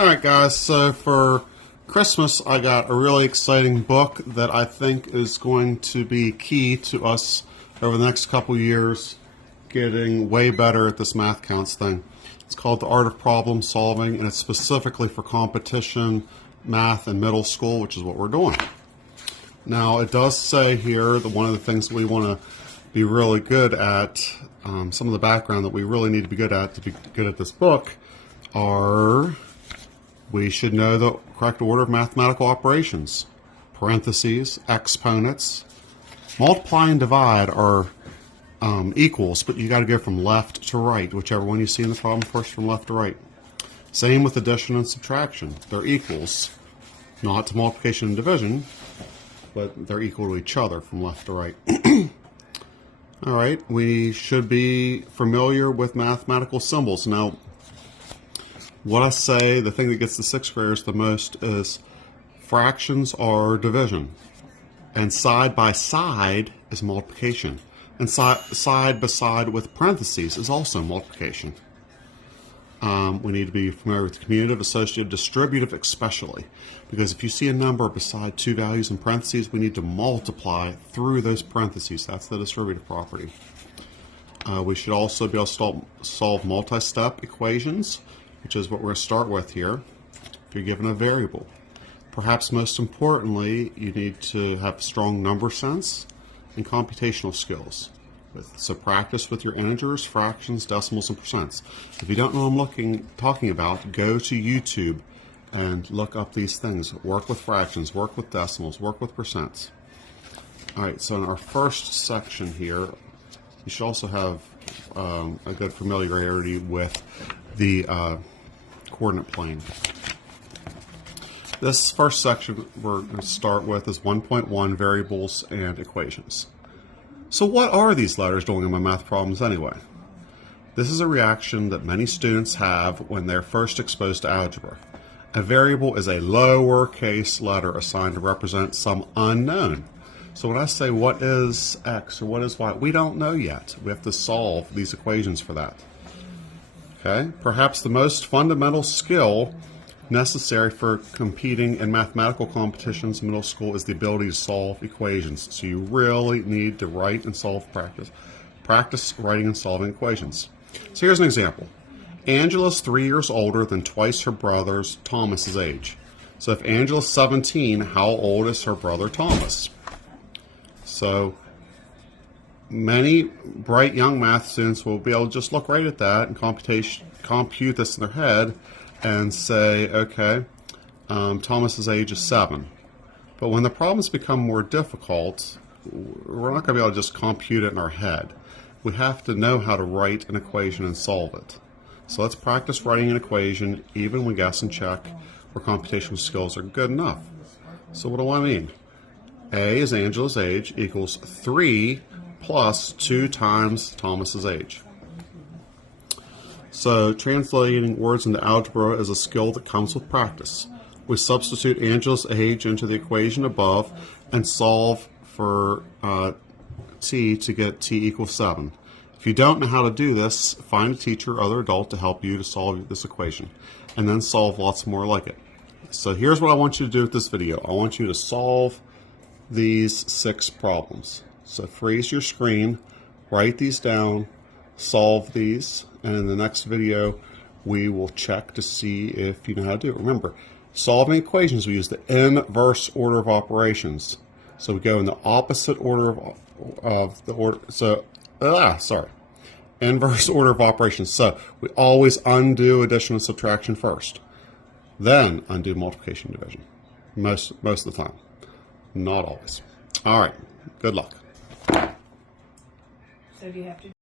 Alright guys, so for Christmas I got a really exciting book that I think is going to be key to us over the next couple years getting way better at this math counts thing. It's called The Art of Problem Solving, and it's specifically for competition math in middle school, which is what we're doing. Now it does say here that one of the things that we want to be really good at, some of the background that we really need to be good at this book are: we should know the correct order of mathematical operations. Parentheses, exponents. Multiply and divide are equals, but you got to go from left to right, whichever one you see in the problem first, from left to right. Same with addition and subtraction. They're equals, not to multiplication and division, but they're equal to each other from left to right. All right, we should be familiar with mathematical symbols. Now, what I say, the thing that gets the sixth graders the most is fractions are division, and side by side is multiplication, and side by side with parentheses is also multiplication. We need to be familiar with commutative, associative, distributive especially, because if you see a number beside two values in parentheses, we need to multiply through those parentheses. That's the distributive property. We should also be able to solve multi-step equations, which is what we're going to start with here. If you're given a variable, perhaps most importantly, you need to have strong number sense and computational skills. So practice with your integers, fractions, decimals, and percents. If you don't know what I'm talking about, go to YouTube and look up these things. Work with fractions, work with decimals, work with percents. All right, so in our first section here, you should also have a good familiarity with the coordinate plane. This first section we're going to start with is 1.1, variables and equations. So what are these letters doing in my math problems anyway? This is a reaction that many students have when they're first exposed to algebra. A variable is a lowercase letter assigned to represent some unknown. So when I say what is x or what is y, we don't know yet. We have to solve these equations for that. Okay? Perhaps the most fundamental skill necessary for competing in mathematical competitions in middle school is the ability to solve equations. So you really need to write and solve practice writing and solving equations. So here's an example. Angela's 3 years older than twice her brother Thomas's age. So if Angela's 17, how old is her brother Thomas? So many bright young math students will be able to just look right at that and compute this in their head and say, okay, Thomas's age is 7. But when the problems become more difficult, we're not going to be able to just compute it in our head. We have to know how to write an equation and solve it. So let's practice writing an equation even when guess and check or computational skills are good enough. So what do I mean? A is Angela's age equals 3 plus 2 times Thomas's age. So translating words into algebra is a skill that comes with practice. We substitute Angela's age into the equation above and solve for t to get t equals 7. If you don't know how to do this, find a teacher or other adult to help you to solve this equation, and then solve lots more like it. So here's what I want you to do with this video. I want you to solve these 6 problems. So freeze your screen, write these down, solve these, and in the next video we will check to see if you know how to do it. Remember, solving equations, we use the inverse order of operations. So we go in the opposite order of the order. So, inverse order of operations. So we always undo addition and subtraction first, then undo multiplication and division. Most of the time, not always. All right. Good luck. So do you have to